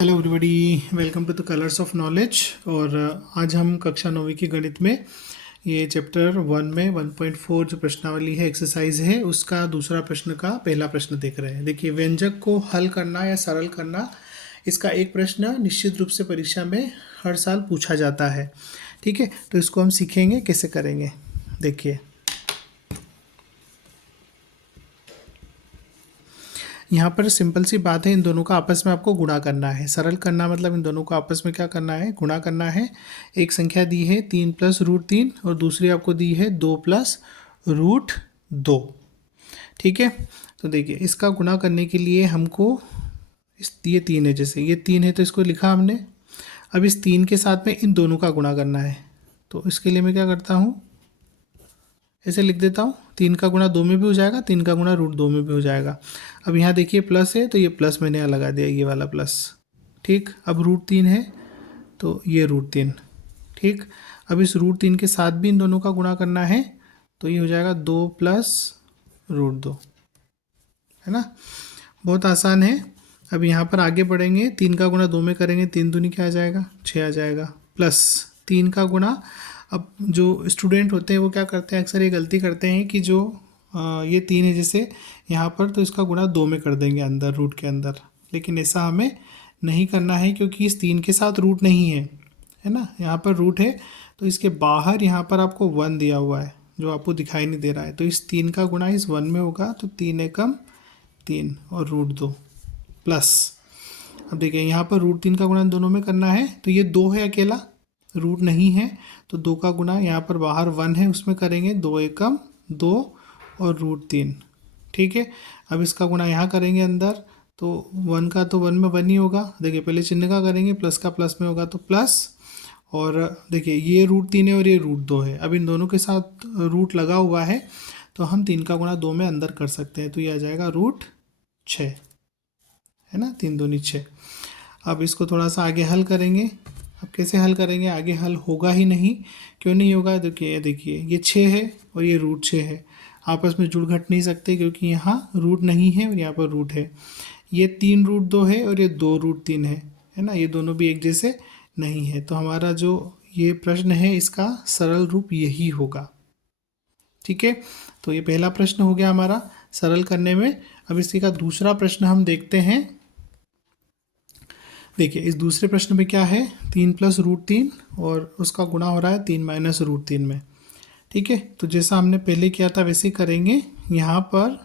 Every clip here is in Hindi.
Hello everybody, welcome to the colours of knowledge. और आज हम कक्षा 9वीं की गणित में ये चैप्टर 1 में 1.4 जो प्रश्नावली है, एक्सरसाइज है, उसका दूसरा प्रश्न का पहला प्रश्न देख रहे हैं। देखिए, व्यंजक को हल करना या सरल करना, इसका एक प्रश्न निश्चित रूप से परीक्षा में हर साल पूछा जाता है। ठीक है, तो इसको हम सीखेंगे कैसे करेंगे। देखिए, यहाँ पर सिंपल सी बात है, इन दोनों का आपस में आपको गुणा करना है। सरल करना मतलब इन दोनों को आपस में क्या करना है, गुणा करना है। एक संख्या दी है 3 + √3 और दूसरी आपको दी है 2 + √2। ठीक है, तो देखिए, इसका गुणा करने के लिए हमको ये 3 है, जैसे ये 3 है तो इसको लिखा हमने। अब इस 3 के साथ में इन दोनों का गुणा करना है, तो इसके लिए मैं क्या करता हूँ, ऐसे लिख देता हूँ। 3 का गुणा 2 में भी हो जाएगा, 3 का गुणा √2 में भी हो जाएगा। अब यहाँ देखिए प्लस है, तो ये प्लस मैंने यहाँ लगा दिया, ये वाला प्लस। ठीक, अब √3 है तो ये √3। ठीक, अब इस √3 के साथ भी इन दोनों का गुणा करना है, तो ये हो जाएगा 2 + √2, है ना। बहुत आसान है। अब यहाँ पर आगे बढ़ेंगे, 3 का गुणा 2 में करेंगे, 3 दूनी क्या आ जाएगा, 6 आ जाएगा। प्लस 3 का गुणा, अब जो स्टूडेंट होते हैं वो क्या करते हैं, अक्सर ये गलती करते हैं कि जो ये 3 है जैसे यहाँ पर, तो इसका गुणा 2 में कर देंगे अंदर, रूट के अंदर। लेकिन ऐसा हमें नहीं करना है, क्योंकि इस 3 के साथ रूट नहीं है ना। यहाँ पर रूट है, तो इसके बाहर यहाँ पर आपको 1 दिया हुआ है, जो आपको दिखाई नहीं दे रहा है। तो इस 3 का गुणा इस 1 में होगा, तो 3 एकम 3 और √2 प्लस। अब देखिए, यहाँ पर √3 का गुणा दोनों में करना है, तो ये 2 है अकेला, रूट नहीं है, तो 2 का गुणा यहाँ पर बाहर 1 है उसमें करेंगे, 2 एकम 2 और √3। ठीक है, अब इसका गुणा यहाँ करेंगे अंदर, तो 1 का तो 1 में 1 ही होगा। देखिए, पहले चिन्ह का करेंगे, प्लस का प्लस में होगा तो प्लस। और देखिए, ये √3 है और ये √2 है। अब इन दोनों के साथ रूट लगा हुआ है, तो हम 3 का गुणा 2 में अंदर कर सकते हैं, तो ये आ जाएगा √6, है ना। 3 दूनी 6। अब इसको थोड़ा सा आगे हल करेंगे। अब कैसे हल करेंगे, आगे हल होगा ही नहीं। क्यों नहीं होगा, देखिए ये 6 है और ये √6 है, आपस में जुड़ घट नहीं सकते, क्योंकि यहाँ रूट नहीं है और यहाँ पर रूट है। ये 3 √2 है और ये 2 √3 है ना। ये दोनों भी एक जैसे नहीं है, तो हमारा जो ये प्रश्न है, इसका सरल रूप यही होगा। ठीक है, तो ये पहला प्रश्न हो गया हमारा सरल करने में। अब इसी का दूसरा प्रश्न हम देखते हैं। देखिए, इस दूसरे प्रश्न में क्या है, 3 + √3 और उसका गुणा हो रहा है 3 - √3 में। ठीक है, तो जैसा हमने पहले किया था वैसे ही करेंगे। यहाँ पर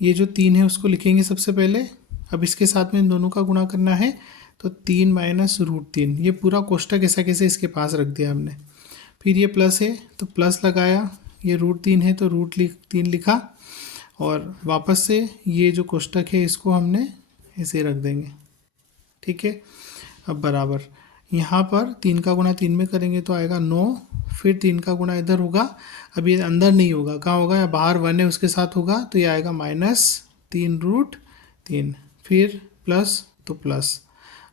ये जो 3 है उसको लिखेंगे सबसे पहले। अब इसके साथ में इन दोनों का गुणा करना है, तो 3 - √3, ये पूरा कोष्टक ऐसा कैसे इसके पास रख दिया हमने। फिर ये प्लस है तो प्लस लगाया, ये √3 है तो √3 लिखा, और वापस से ये जो कोष्टक है इसको हमने ऐसे रख देंगे। ठीक है, अब बराबर यहाँ पर 3 का गुणा 3 में करेंगे तो आएगा 9, फिर 3 का गुणा इधर होगा। अब ये अंदर नहीं होगा, कहाँ होगा, या बाहर 1 है उसके साथ होगा, तो ये आएगा -3 √3, फिर प्लस तो प्लस।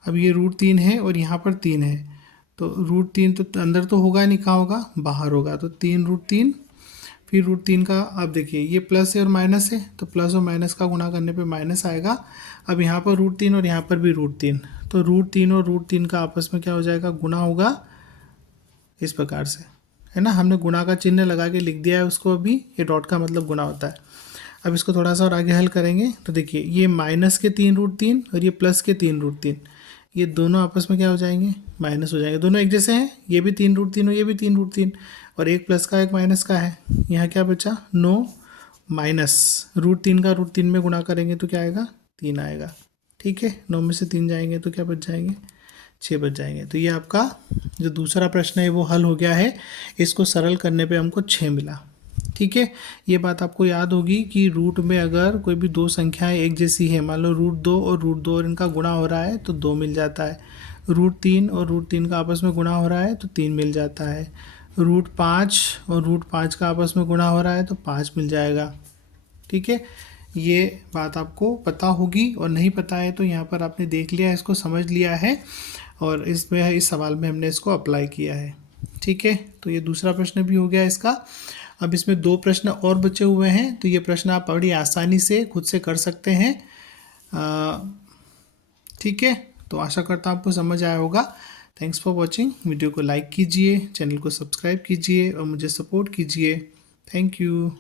अब ये √3 है और यहाँ पर 3 है, तो √3 तो अंदर तो होगा नहीं, कहाँ होगा, बाहर होगा, तो 3 √3, फिर √3 का। अब देखिए, ये प्लस है और माइनस है, तो प्लस और माइनस का गुणा करने पे माइनस आएगा। अब यहाँ पर √3 और यहाँ पर भी √3, तो √3 और √3 का आपस में क्या हो जाएगा, गुणा होगा इस प्रकार से, है ना। हमने गुणा का चिन्ह लगा के लिख दिया है उसको, अभी ये डॉट का मतलब गुणा होता है। अब इसको थोड़ा सा और आगे हल करेंगे, तो देखिए, ये माइनस के 3 √3 और ये प्लस के 3 √3, ये दोनों आपस में क्या हो जाएंगे, माइनस हो जाएंगे। दोनों एक जैसे हैं, ये भी 3 √3 और ये भी 3 √3, और एक प्लस का एक माइनस का है। यहाँ क्या बचा, 9 माइनस √3 का √3 में गुणा करेंगे तो क्या आएगा, 3 आएगा। ठीक है, 9 में से 3 जाएंगे तो क्या बच जाएंगे, 6 बच जाएंगे। तो ये आपका जो दूसरा प्रश्न है वो हल हो गया है। इसको सरल करने पे हमको 6 मिला। ठीक है, ये बात आपको याद होगी कि रूट में अगर कोई भी दो संख्याएं एक जैसी है, मान लो √2 और √2 और इनका गुणा हो रहा है तो 2 मिल जाता है। √3 और √3 का आपस में गुणा हो रहा है तो 3 मिल जाता है। √5 और √5 का आपस में गुणा हो रहा है तो 5 मिल जाएगा। ठीक है, ये बात आपको पता होगी, और नहीं पता है तो यहाँ पर आपने देख लिया, इसको समझ लिया है, और इसमें इस सवाल में हमने इसको अप्लाई किया है। ठीक है, तो ये दूसरा प्रश्न भी हो गया इसका। अब इसमें 2 प्रश्न और बचे हुए हैं, तो ये प्रश्न आप बड़ी आसानी से खुद से कर सकते हैं। ठीक है, तो आशा करता हूँ आपको समझ आया होगा। Thanks for watching. वीडियो को लाइक कीजिए, चैनल को सब्सक्राइब कीजिए और मुझे सपोर्ट कीजिए। Thank you.